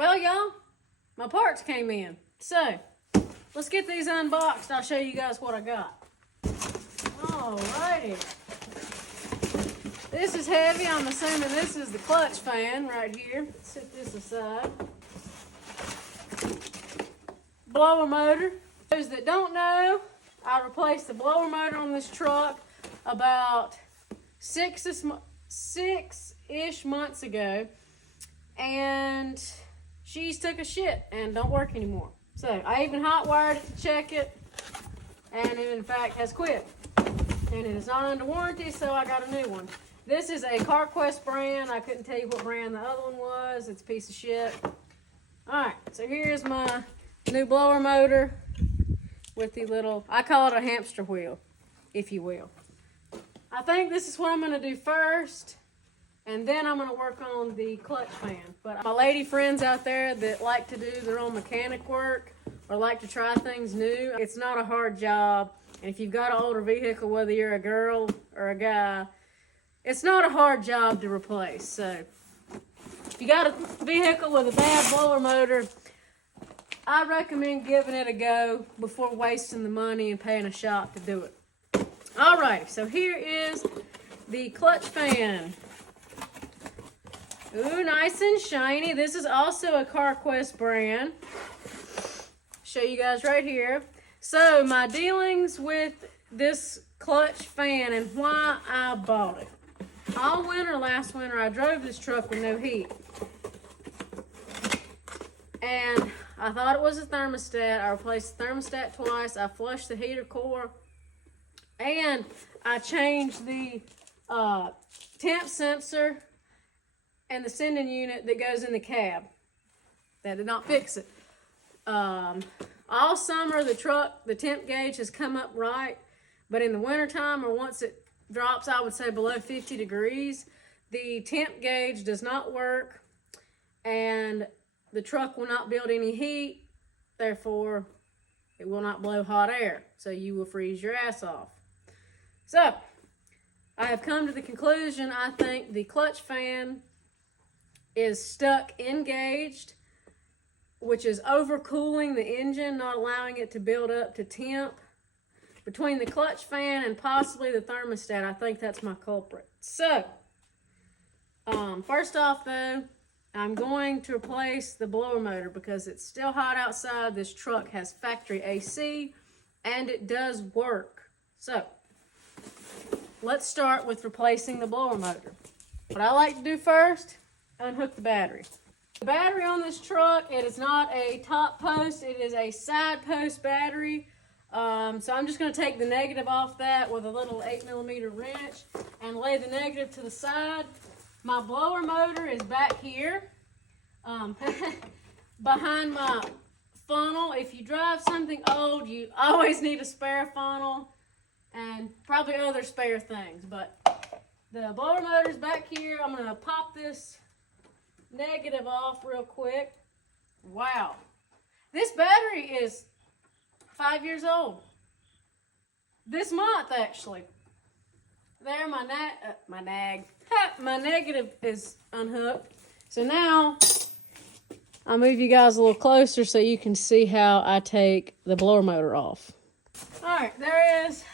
Well, y'all, my parts came in. So, let's get these unboxed. I'll show you guys what I got. Alrighty. This is heavy. I'm assuming this is the clutch fan right here. Set this aside. Blower motor. Those that don't know, I replaced the blower motor on this truck about six-ish months ago, and she's took a shit and don't work anymore. So I even hot wired it to check it, and it in fact has quit. And it is not under warranty, so I got a new one. This is a CarQuest brand. I couldn't tell you what brand the other one was. It's a piece of shit. Alright, so here's my new blower motor with the little, I call it a hamster wheel, if you will. I think this is what I'm going to do first, and then I'm going to work on the clutch fan. But my lady friends out there that like to do their own mechanic work or like to try things new, it's not a hard job. And if you've got an older vehicle, whether you're a girl or a guy, it's not a hard job to replace. So if you got a vehicle with a bad blower motor, I recommend giving it a go before wasting the money and paying a shop to do it. Alright, so here is the clutch fan. Ooh, nice and shiny. This is also a CarQuest brand. Show you guys right here. So, my dealings with this clutch fan and why I bought it. All winter, last winter, I drove this truck with no heat. And I thought it was a thermostat. I replaced the thermostat twice. I flushed the heater core. And I changed the temp sensor and the sending unit that goes in the cab. That did not fix it. All summer, the temp gauge has come up right. But in the wintertime, or once it drops, I would say below 50 degrees, the temp gauge does not work. And the truck will not build any heat. Therefore, it will not blow hot air. So you will freeze your ass off. So, I have come to the conclusion, I think the clutch fan is stuck engaged, which is overcooling the engine, not allowing it to build up to temp. Between the clutch fan and possibly the thermostat, I think that's my culprit. So, first off though, I'm going to replace the blower motor because it's still hot outside. This truck has factory AC and it does work. So, let's start with replacing the blower motor. What I like to do first, unhook the battery. The battery on this truck, it is not a top post, it is a side post battery. So I'm just going to take the negative off that with a little 8mm wrench and lay the negative to the side. My blower motor is back here behind my funnel. If you drive something old, you always need a spare funnel and probably other spare things. But the blower motor's back here. I'm going to pop this negative off real quick. Wow. This battery is 5 years old. This month, actually. There, my negative is unhooked. So now, I'll move you guys a little closer so you can see how I take the blower motor off. Alright, there is,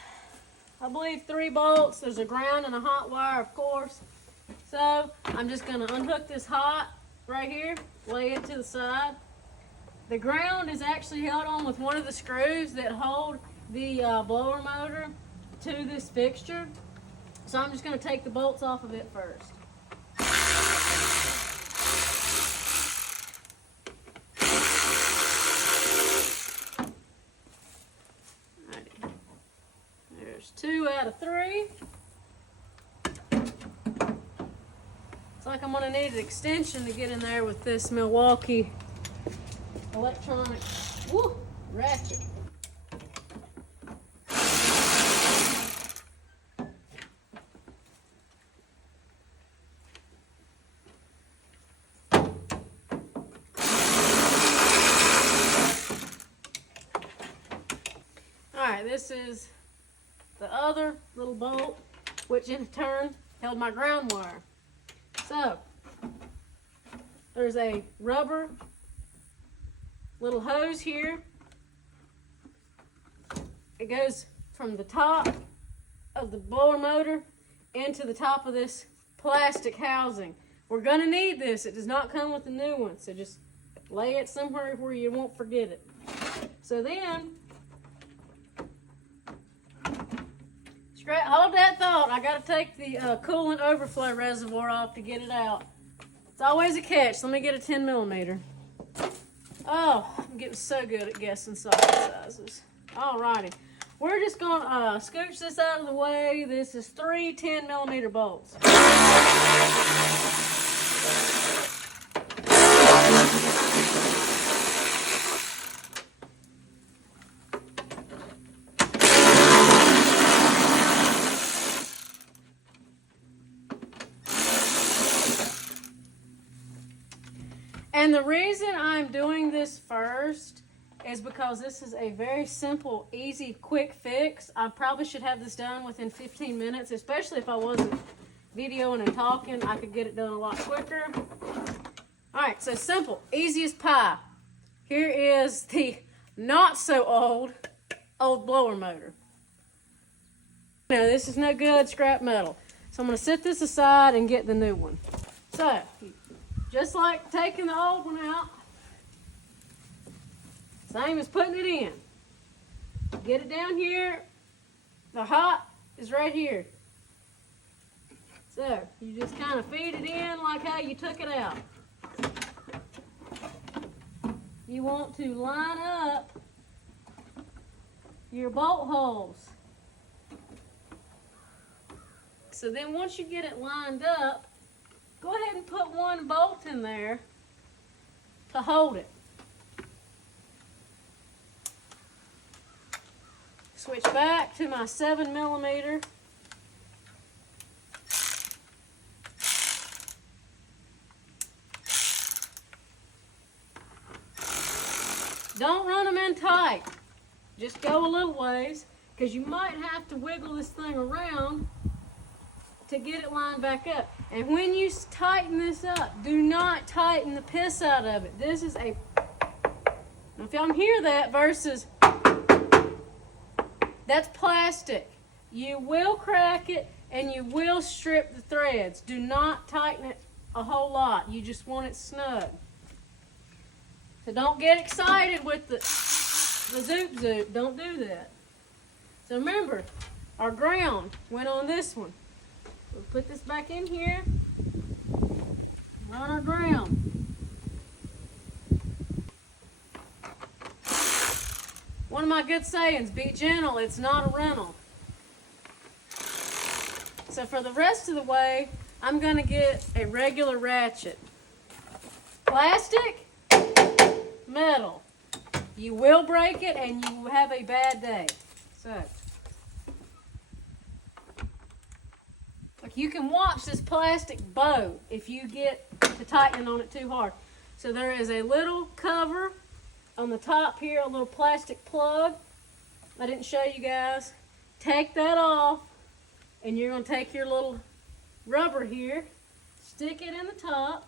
I believe, 3 bolts. There's a ground and a hot wire, of course. So, I'm just going to unhook this hot right here, lay it to the side. The ground is actually held on with one of the screws that hold the blower motor to this fixture. So I'm just going to take the bolts off of it first. Alrighty. There's 2 out of 3. It's like I'm going to need an extension to get in there with this Milwaukee electronic ratchet. Alright, this is the other little bolt, which in turn held my ground wire. So, there's a rubber little hose here. It goes from the top of the blower motor into the top of this plastic housing. We're going to need this. It does not come with the new one, so just lay it somewhere where you won't forget it. So then, hold that thought. I got to take the coolant overflow reservoir off to get it out. It's always a catch. Let me get a 10 millimeter. Oh, I'm getting so good at guessing socket sizes. Alrighty. We're just going to scooch this out of the way. This is 3 10 millimeter bolts. And the reason I'm doing this first is because this is a very simple, easy, quick fix. I probably should have this done within 15 minutes, especially if I wasn't videoing and talking. I could get it done a lot quicker. All right, so simple, easy as pie. Here is the not so old blower motor. Now this is no good, scrap metal. So I'm gonna set this aside and get the new one. So, just like taking the old one out, same as putting it in. Get it down here. The hot is right here. So you just kind of feed it in like how you took it out. You want to line up your bolt holes. So then once you get it lined up, go ahead and put one bolt in there to hold it. Switch back to my 7 millimeter. Don't run them in tight. Just go a little ways, because you might have to wiggle this thing around to get it lined back up. And when you tighten this up, do not tighten the piss out of it. This is a, now if y'all hear that versus, that's plastic. You will crack it and you will strip the threads. Do not tighten it a whole lot. You just want it snug. So don't get excited with the zoop zoop. Don't do that. So remember, our ground went on this one. We'll put this back in here. Run our ground. One of my good sayings, be gentle, it's not a rental. So for the rest of the way, I'm going to get a regular ratchet. Plastic, metal. You will break it and you will have a bad day. So, like you can watch this plastic bow if you get to tightening on it too hard. So there is a little cover on the top here, a little plastic plug. I didn't show you guys. Take that off and you're going to take your little rubber here, stick it in the top.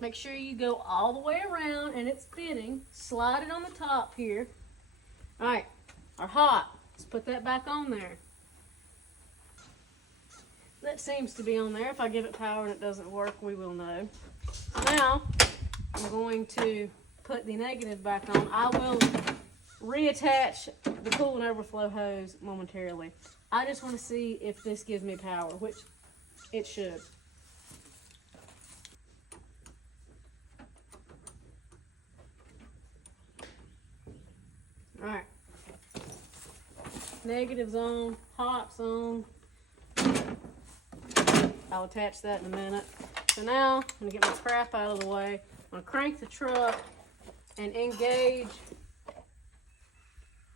Make sure you go all the way around and it's fitting. Slide it on the top here. All right, our hot. Let's put that back on there. That seems to be on there. If I give it power and it doesn't work, we will know. So now, I'm going to put the negative back on. I will reattach the coolant overflow hose momentarily. I just want to see if this gives me power, which it should. Alright, negative's on, hot's on. I'll attach that in a minute. So now, I'm going to get my crap out of the way. I'm going to crank the truck and engage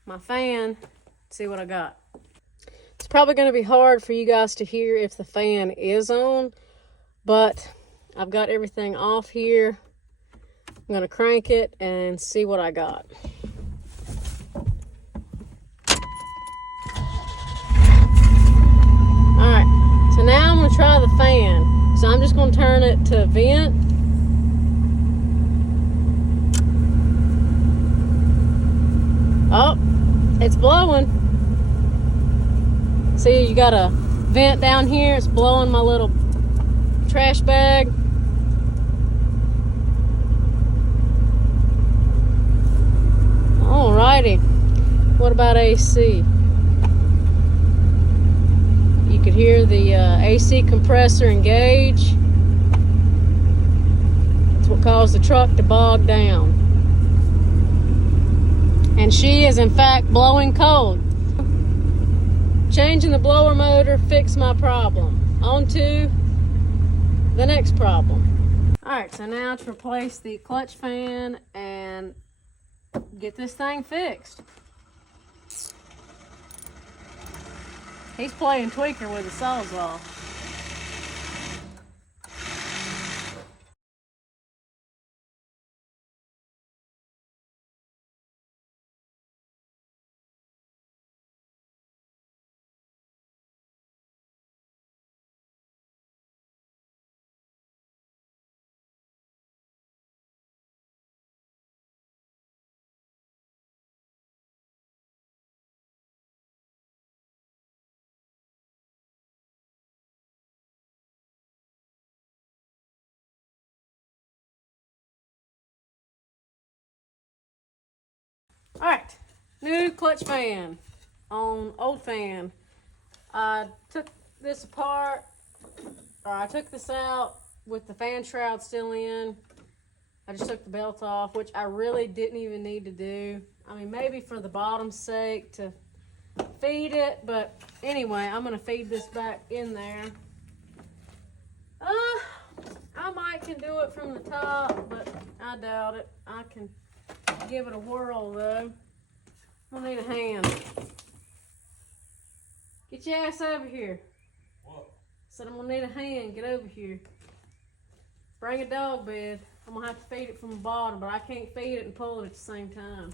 my fan, see what I got. It's probably going to be hard for you guys to hear if the fan is on, but I've got everything off here. I'm going to crank it and see what I got. So now I'm going to try the fan. So I'm just going to turn it it to vent. Oh, it's blowing. See, you got a vent down here. It's blowing my little trash bag. Alrighty. What about AC? You could hear the AC compressor engage. That's what caused the truck to bog down. And she is in fact blowing cold. Changing the blower motor fixed my problem. On to the next problem. Alright, so now to replace the clutch fan and get this thing fixed. He's playing tweaker with the sawzall. Alright, new clutch fan on old fan. I took this apart, or I took this out with the fan shroud still in. I just took the belt off, which I really didn't even need to do. I mean, maybe for the bottom's sake to feed it, but anyway, I'm gonna feed this back in there. I might can do it from the top, but I doubt it. I can give it a whirl though. I'll need a hand. Get your ass over here. What? Said I'm gonna need a hand. Get over here. Bring a dog bed. I'm gonna have to feed it from the bottom, but I can't feed it and pull it at the same time.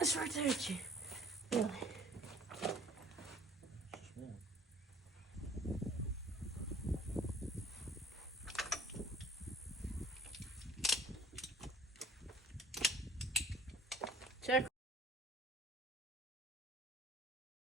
It's right there at you. Really.